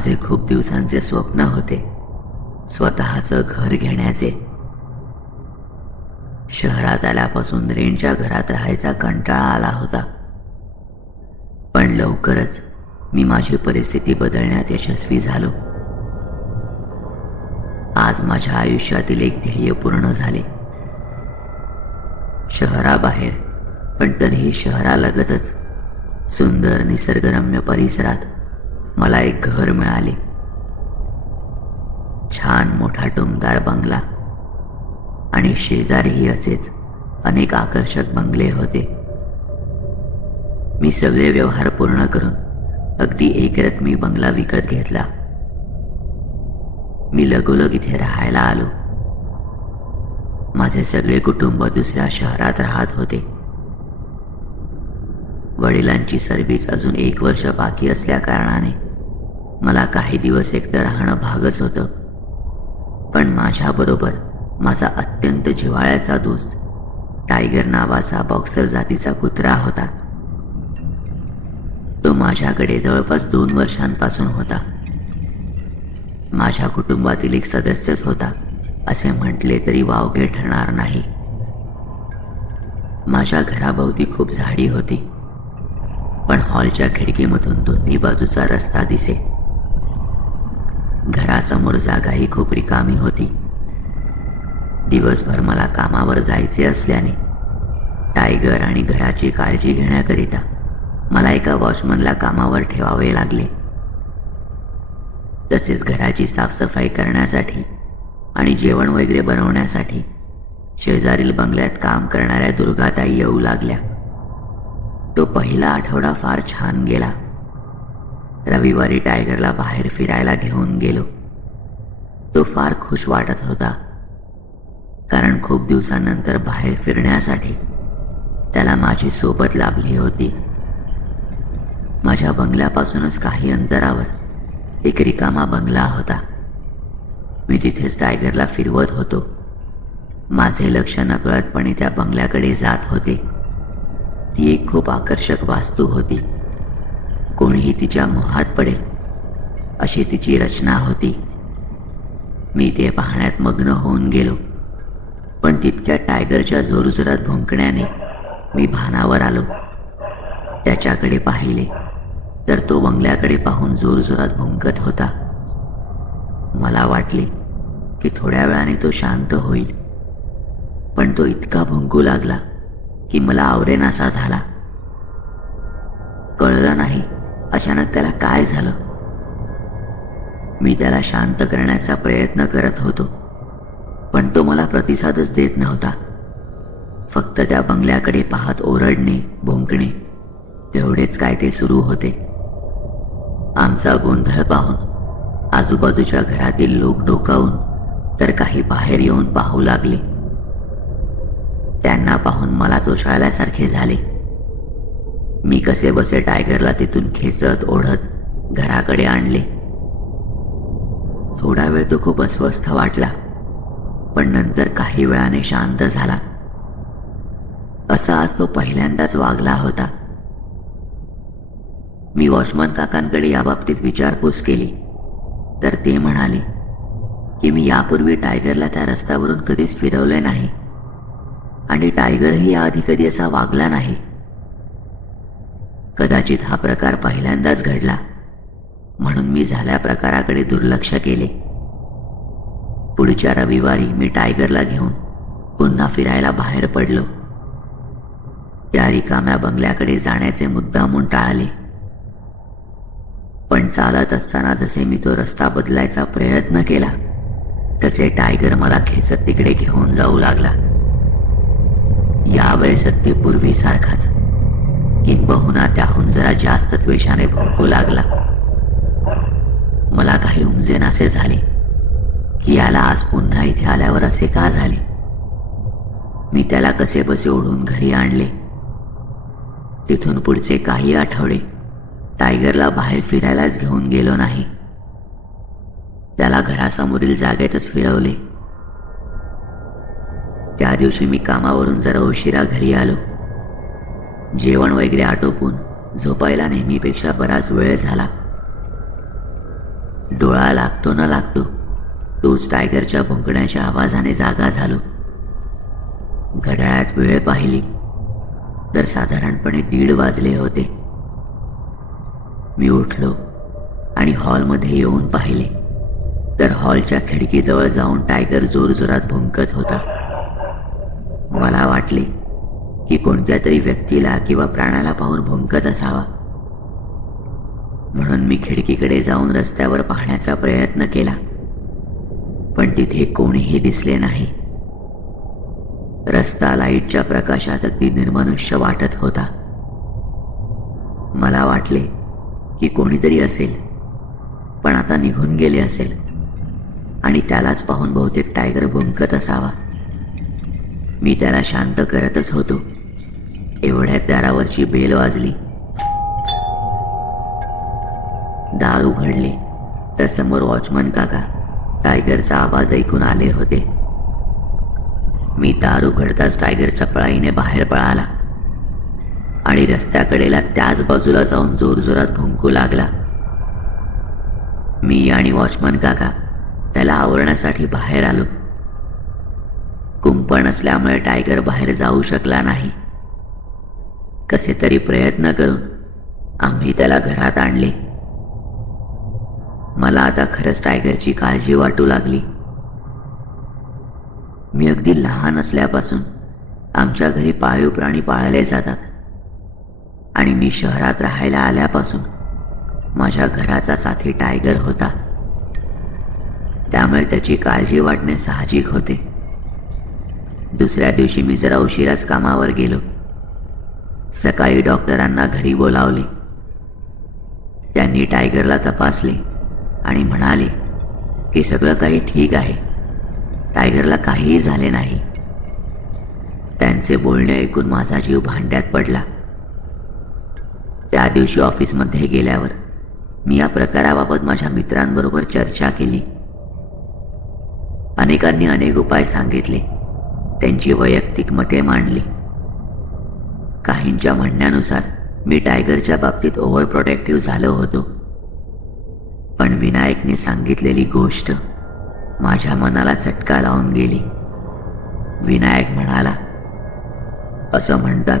माझे खूप दिवसांचे स्वप्न होते स्वतःचं घर घेण्याचे. शहरात आल्यापासून रेंटच्या घरात राहायचा कंटाळा आला होता. पण लवकरच मी माझी परिस्थिती बदलण्यात यशस्वी झालो. आज माझ्या आयुष्यातील एक ध्येय पूर्ण झाले. शहराबाहेर पण तरीही शहरालगतच सुंदर निसर्गरम्य परिसरात मला एक घर मिळाले. छान मोठा टुमदार बंगला आणि शेजारीही असेच अनेक आकर्षक बंगले होते. मी सगळे व्यवहार पूर्ण करून अगदी एकरकमी बंगला विकत घेतला. मी लगोलग इथे राहायला आलो. माझे सगळे कुटुंब दुसऱ्या शहरात राहत होते. वडिलांची सर्व्हिस अजून 1 वर्ष बाकी असल्या कारणाने मला काही दिवस एकटं राहणं भागच होतं. पण माझ्याबरोबर माझा अत्यंत जिव्हाळ्याचा दोस्त टायगर नावाचा बॉक्सर जातीचा कुत्रा होता. तो माझ्याकडे जवळपास 2 वर्षांपासून होता. माझ्या कुटुंबातील एक सदस्यच होता असे म्हटले तरी वावगे ठरणार नाही. माझ्या घराभोवती खूप झाडी होती, पण हॉलच्या खिडकीमधून दोन्ही बाजूचा रस्ता दिसे. घरासमोर जागाही खूप रिकामी होती. दिवसभर मला कामावर जायचे असल्याने टायगर आणि घराची काळजी घेण्याकरिता मला एका वॉचमनला कामावर ठेवावे लागले. तसेच घराची साफसफाई करण्यासाठी आणि जेवण वगैरे बनवण्यासाठी शेजारील बंगल्यात काम करणाऱ्या दुर्गाताई येऊ लागल्या. तो पहिला आठवडा फार छान गेला. रविवारी टायगरला बाहेर फिरायला घेऊन गेलो. तो फार खुश वाटत होता, कारण खूप दिवसांनंतर बाहेर फिरण्यासाठी त्याला माझी सोबत लाभली होती. माझ्या बंगल्यापासूनच काही अंतरावर एक रिकामा बंगला होता. मी तिथेच टायगरला फिरवत होतो. माझे लक्ष नकळतपणे त्या बंगल्याकडे जात होते. ती एक खूप आकर्षक वास्तू होती. कोणीही तिच्या मोहात पडेल अशी तिची रचना होती. मी ते पाहण्यात मग्न होऊन गेलो. पण तितक्या टायगरच्या जोरजोरात भुंकण्याने मी भानावर आलो. त्याच्याकडे पाहिले तर तो बंगल्याकडे पाहून जोरजोरात भुंकत होता. मला वाटले की थोड्या वेळाने तो शांत होईल, पण तो इतका भुंकू लागला की मला आवरेनासा झाला. कळलं नाही अचानक त्याला काय झालं. मी त्याला शांत करण्याचा प्रयत्न करत होतो, पण तो मला प्रतिसादच देत नव्हता. फक्त त्या बंगल्याकडे पाहत ओरडणे, भुंकणे तेवढेच काय ते सुरू होते. आमचा गोंधळ पाहून आजूबाजूच्या घरातील लोक डोकावून तर काही बाहेर येऊन पाहू लागले. त्यांना पाहून मला चोशाळल्यासारखे झाले. मी कसे बसे टायगरला तिथून खेचत ओढत घराकडे आणले. थोडा वेळ तो खूप अस्वस्थ वाटला, पण नंतर काही वेळाने शांत झाला. असा आज तो पहिल्यांदाच वागला होता. मी वॉचमन काकांकडे याबाबतीत विचारपूस केली तर ते म्हणाले की मी यापूर्वी टायगरला त्या रस्त्यावरून कधीच फिरवले नाही आणि टायगरही याआधी कधी असा वागला नाही. कदाचित हा प्रकार पहिल्यांदाच घडला, म्हणून मी झाल्या प्रकाराकडे दुर्लक्ष केले. पुढच्या रविवारी मी टायगरला घेऊन पुन्हा फिरायला बाहेर पडलो. त्या रिकाम्या बंगल्याकडे जाण्याचे मुद्दामून टाळले. पण चालत असताना जसे मी तो रस्ता बदलायचा प्रयत्न केला तसे टायगर मला खेचत तिकडे घेऊन जाऊ लागला. यावेळेस ते पूर्वीसारखाच, किंबहुना त्याहून जरा जास्त द्वेषाने भुंकू लागला. मला काही उमजेनासे झाले की याला आज पुन्हा इथे आल्यावर असे का झाले. मी त्याला कसेबसे ओढून घरी आणले. तिथून पुढचे काही आठवडे टायगरला बाहेर फिरायलाच घेऊन गेलो नाही. त्याला घरासमोरील जागेतच फिरवले. त्या दिवशी मी कामावरून जरा उशिरा घरी आलो. जेवण वगैरे आटोपून झोपायला नेहमीपेक्षा बराच वेळ झाला. डोळा लागतो न लागतो तोच टायगरच्या भुंकण्याच्या आवाजाने जागा झालो. घड्याळात वेळ पाहिली तर साधारणपणे 1:30 वाजले होते. मी उठलो आणि हॉलमध्ये येऊन पाहिले तर हॉलच्या खिडकीजवळ जाऊन टायगर जोरजोरात भुंकत होता. मला वाटले की कोणत्या तरी व्यक्तीला किंवा प्राण्याला पाहून भुंकत असावा, म्हणून मी खिडकीकडे जाऊन रस्त्यावर पाहण्याचा प्रयत्न केला, पण तिथे कोणीही दिसले नाही. रस्ता लाईटच्या प्रकाशात अगदी निर्मनुष्य वाटत होता. मला वाटले की कोणीतरी असेल, पण आता निघून गेले असेल आणि त्यालाच पाहून बहुतेक टायगर भुंकत असावा. मी त्याला शांत करतच होतो, एवढ्यात दारावरची बेल वाजली. दार उघडले तर समोर वॉचमन काका टायगरचा आवाज ऐकून आले होते. मी दार उघडताच टायगर चपळाईने बाहेर पळाला आणि रस्त्याकडेला त्याच बाजूला जाऊन जोरजोरात भुंकू लागला. मी आणि वॉचमन काका त्याला आवरण्यासाठी बाहेर आलो. कुंपण असल्यामुळे टायगर बाहेर जाऊ शकला नाही. कसे तरी प्रयत्न करून आम्ही त्याला घरात आणले. मला आता खरंच टायगरची काळजी वाटू लागली. मी अगदी लहान असल्यापासून आमच्या घरी पाळीव प्राणी पाळले जातात आणि मी शहरात राहायला आल्यापासून माझ्या घराचा साथी टायगर होता. त्यामुळे त्याची काळजी वाटणे साहजिक होते. दुसऱ्या दिवशी मी जरा उशिराच कामावर गेलो. सकाळी डॉक्टरांना घरी बोलावले. त्यांनी टायगरला तपासले आणि म्हणाले की सगळं काही ठीक आहे, टायगरला काहीही झाले नाही. त्यांचे बोलणे ऐकून माझा जीव भांड्यात पडला. त्या दिवशी ऑफिसमध्ये गेल्यावर मी या प्रकाराबाबत माझ्या मित्रांबरोबर चर्चा केली. अनेकांनी अनेक उपाय सांगितले, त्यांची वैयक्तिक मते मांडली. काहींच्या म्हणण्यानुसार मी टायगरच्या बाबतीत ओव्हर प्रोटेक्टिव्ह झालो होतो, पण विनायकने सांगितलेली गोष्ट माझ्या मनाला चटका लावून गेली. विनायक म्हणाला, असं म्हणतात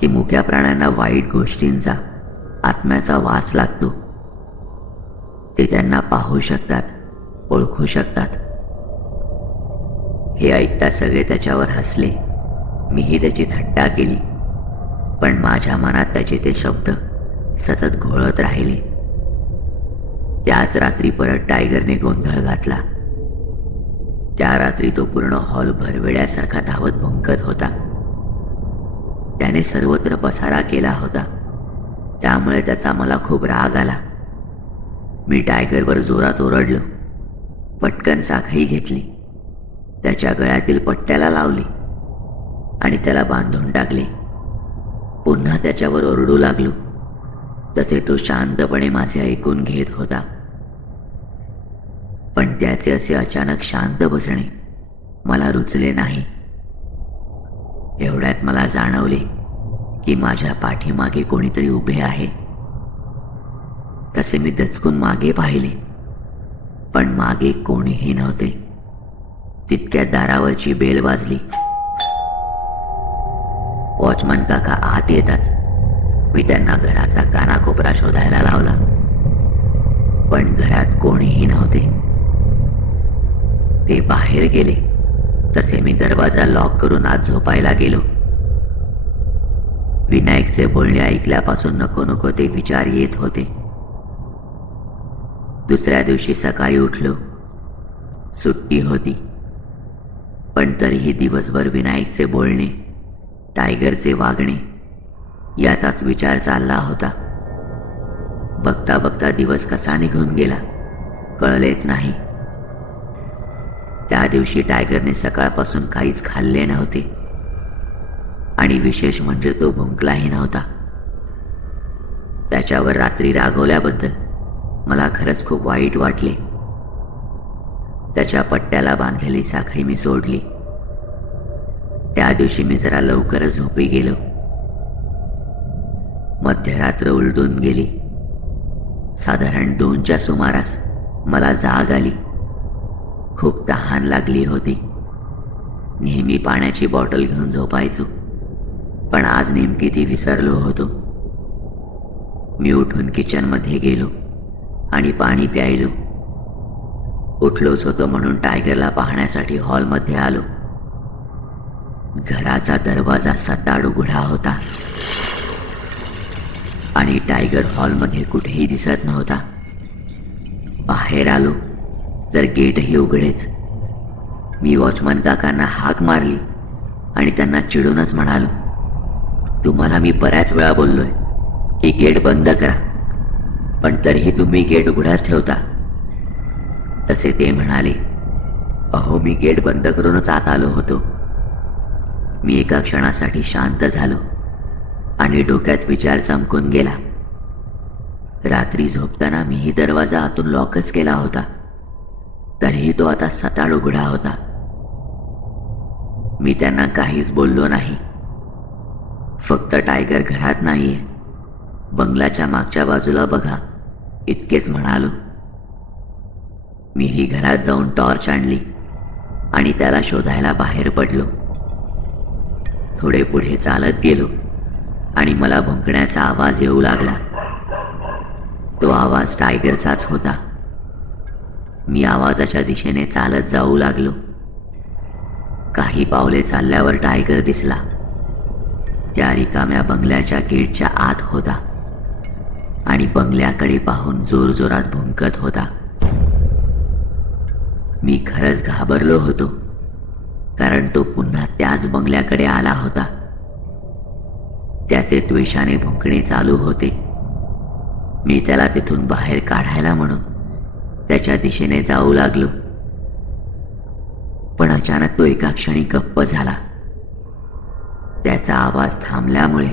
की मुक्या प्राण्यांना वाईट गोष्टींचा, आत्म्याचा वास लागतो. ते त्यांना पाहू शकतात, ओळखू शकतात. हे ऐकताच सगळे त्याच्यावर हसले. मीही त्याची थट्टा केली, पण माझ्या मनात त्याचे ते शब्द सतत घोळत राहिले. त्याच रात्री परत टायगरने गोंधळ घातला. त्या रात्री तो पूर्ण हॉल भरवेड्यासारखा धावत भुंकत होता. त्याने सर्वत्र पसारा केला होता, त्यामुळे त्याचा मला खूप राग आला. मी टायगरवर जोरात ओरडलो. पटकन साखळी घेतली, त्याच्या गळ्यातील पट्ट्याला लावली आणि त्याला बांधून टाकले. पुन्हा त्याच्यावर ओरडू लागलो, तसे तो शांतपणे माझे ऐकून घेत होता. पण त्याचे असे अचानक शांत बसणे मला रुचले नाही. एवढ्यात मला जाणवले की माझ्या पाठीमागे कोणीतरी उभे आहे. तसे मी दचकून मागे पाहिले, पण मागे कोणीही नव्हते. तितक्यात दारावरची बेल वाजली. वॉचमन काका आत येताच मी त्यांना घराचा कानाकोपरा शोधायला लावला, पण घरात कोणीही नव्हते. ते बाहेर गेले तसे मी दरवाजा लॉक करून आत झोपायला गेलो. विनायकचे बोलणे ऐकल्यापासून नको नको ते विचार येत होते. दुसऱ्या दिवशी सकाळी उठलो. सुट्टी होती, पण तरीही दिवसभर विनायकचे बोलणे, टायगरचे वागणे याचाच विचार चालला होता. बघता बघता दिवस कसा निघून गेला कळलेच नाही. त्या दिवशी टायगरने सकाळपासून काहीच खाल्ले नव्हते आणि विशेष म्हणजे तो भुंकलाही नव्हता. त्याच्यावर रात्री रागवल्याबद्दल मला खरंच खूप वाईट वाटले. त्याच्या पट्ट्याला बांधलेली साखळी मी सोडली. त्या दिवशी मी जरा लवकरच झोपी गेलो. मध्यरात्र उलटून गेली. साधारण 2च्या सुमारास मला जाग आली. खूप तहान लागली होती. नेहमी पाण्याची बॉटल घेऊन झोपायचो, पण आज नेमकी ती विसरलो होतो. मी उठून किचनमध्ये गेलो आणि पाणी प्यायलो. उठलोच होतो म्हणून टायगरला पाहण्यासाठी हॉलमध्ये आलो. घराचा दरवाजा सताड उघडा होता आणि टायगर हॉलमध्ये कुठेही दिसत नव्हता. बाहेर आलो तर गेटही उघडेच. मी वॉचमन काकांना हाक मारली आणि त्यांना चिडूनच म्हणालो, तुम्हाला मी बऱ्याच वेळा बोललोय की गेट बंद करा, पण तरीही तुम्ही गेट उघडाच ठेवता. तसे ते म्हणाले, अहो मी गेट बंद करूनच आत आलो होतो. मी एका क्षणासाठी शांत झालो आणि डोक्यात विचार चमकून गेला. रात्री झोपताना मीही दरवाजा आतून लॉकच केला होता, तरीही तो आता सताड उघडा होता. मी त्यांना काहीच बोललो नाही. फक्त टायगर घरात नाहीये, बंगल्याच्या मागच्या बाजूला बघा, इतकेच म्हणालो. मीही घरात जाऊन टॉर्च आणली आणि त्याला शोधायला बाहेर पडलो. थोडे पुढे चालत गेलो आणि मला भुंकण्याचा आवाज येऊ लागला. तो आवाज टायगरचाच होता. मी आवाजाच्या दिशेने चालत जाऊ लागलो. काही पावले चालल्यावर टायगर दिसला. त्या रिकाम्या बंगल्याच्या गेटच्या आत होता आणि बंगल्याकडे पाहून जोरजोरात भुंकत होता. मी खरंच घाबरलो होतो, कारण तो पुन्हा त्याच बंगल्याकडे आला होता. त्याचे त्वेषाने भुंकणे चालू होते. मी त्याला तिथून बाहेर काढायला म्हणून त्याच्या दिशेने जाऊ लागलो, पण अचानक तो एका क्षणी गप्प झाला. त्याचा आवाज थांबल्यामुळे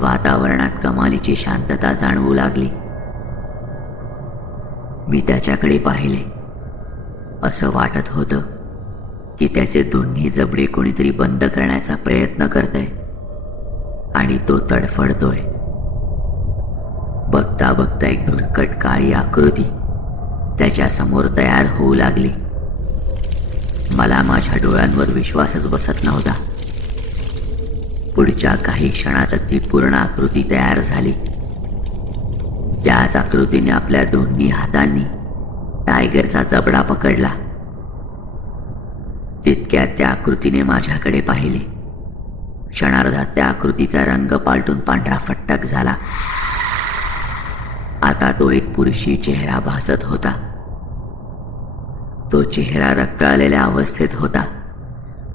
वातावरणात कमालीची शांतता जाणवू लागली. मी त्याच्याकडे पाहिले. असं वाटत होतं की त्याचे दोन्ही जबडे कोणीतरी बंद करण्याचा प्रयत्न करतंय आणि तो तडफडतोय. बघता बघता एक धुरकट काळी आकृती त्याच्या समोर तयार होऊ लागली. मला माझ्या डोळ्यांवर विश्वासच बसत नव्हता. पुढच्या काही क्षणात ती पूर्ण आकृती तयार झाली. त्याच आकृतीने आपल्या दोन्ही हातांनी टायगरचा जबडा पकडला. तितक्यात त्या आकृतीने माझ्याकडे पाहिले. क्षणार्धात त्या आकृतीचा रंग पालटून पांढरा फट्टक झाला. आता तो एक पुरुषी चेहरा भासत होता. तो चेहरा रक्ताळलेल्या अवस्थेत होता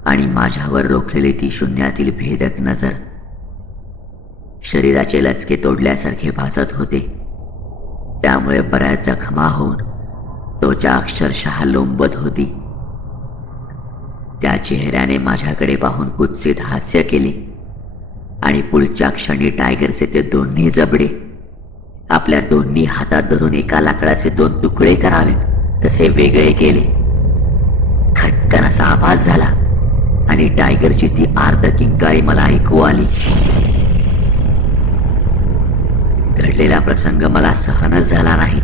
आणि माझ्यावर रोखलेली ती शून्यातील भेदक नजर. शरीराचे लचके तोडल्यासारखे भासत होते. त्यामुळे बऱ्याच जखमा होऊन त्वचा अक्षरशः लोंबत होती. त्या चेहऱ्याने माझ्याकडे पाहून कुत्सित हास्य केले आणि पुढच्या क्षणी टायगरचे ते दोन्ही जबडे आपल्या दोन्ही हातात धरून एका लाकडाचे 2 तुकडे करावेत तसे वेगळे केले. खटकन असा आवाज झाला आणि टायगरची ती आर्त किंकाळी मला ऐकू आली. घडलेला प्रसंग मला सहनच झाला नाही.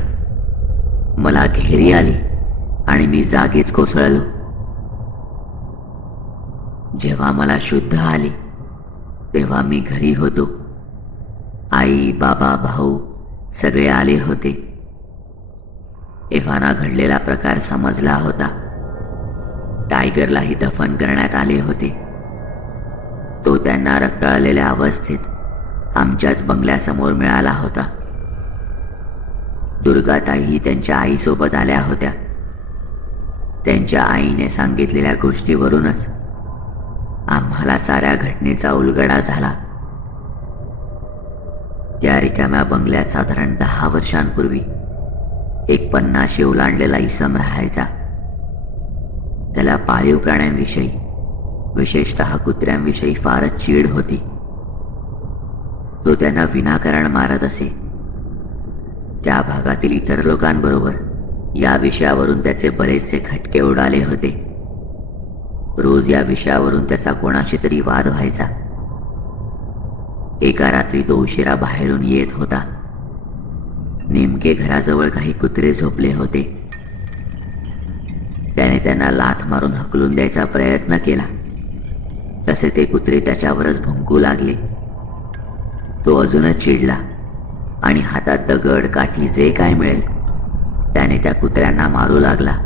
मला घेरी आली आणि मी जागीच कोसळलो. जेव्हा मला शुद्ध आली तेव्हा मी घरी होतो. आई, बाबा, भाऊ सगळे आले होते. एव्हाना घडलेला प्रकार समजला होता. टायगरलाही दफन करण्यात आले होते. तो त्यांना रक्ताळलेल्या अवस्थेत आमच्याच बंगल्यासमोर मिळाला होता. दुर्गाताईही त्यांच्या आईसोबत आल्या होत्या. त्यांच्या आईने सांगितलेल्या गोष्टीवरूनच आम्हाला साऱ्या घटनेचा उलगडा झाला. त्या रिकाम्या बंगल्यात साधारण 10 वर्षांपूर्वी एक 50 ओलांडलेला इसम राहायचा. त्याला पाळीव प्राण्यांविषयी, विशेषतः कुत्र्यांविषयी फारच चीड होती. तो त्यांना विनाकारण मारत असे. त्या भागातील इतर लोकांबरोबर या विषयावरून त्याचे बरेचसे खटके उडाले होते. रोज या विषयावरून त्याचा कोणाशी तरी वाद व्हायचा. एका रात्री तो उशिरा बाहेरून येत होता. नेमके घराजवळ काही कुत्रे झोपले होते. त्याने त्यांना लाथ मारून हकलून द्यायचा प्रयत्न केला. तसे ते कुत्रे त्याच्यावरच भुंकू लागले. तो अजूनच चिडला आणि हातात दगड, काठी जे काय मिळेल त्याने त्या कुत्र्यांना मारू लागला.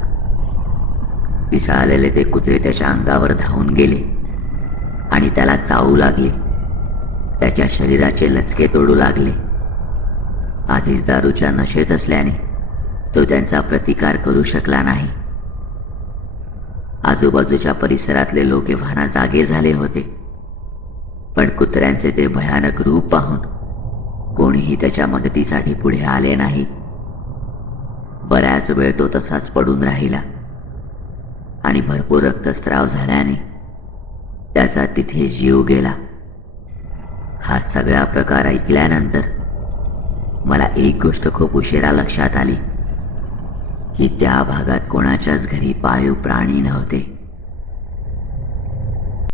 पिसाळलेले ते कुत्रे त्याच्या अंगावर धावून गेले आणि त्याला चावू लागले. त्याच्या शरीराचे लचके तोडू लागले. आधीच दारूच्या नशेत असल्याने तो त्यांचा प्रतिकार करू शकला नाही. आजूबाजूच्या परिसरातले लोक एव्हाना जागे झाले होते, पण कुत्र्यांचे ते भयानक रूप पाहून कोणीही त्याच्या मदतीसाठी पुढे आले नाही. बऱ्याच वेळ तो तसाच पडून राहिला आणि भरपूर रक्तस्राव झाल्याने त्याचा तिथे जीव गेला. हा सगळा प्रकार ऐकल्यानंतर मला एक गोष्ट खूप उशिरा लक्षात आली की त्या भागात कोणाच्याच घरी पाळीव प्राणी नव्हते.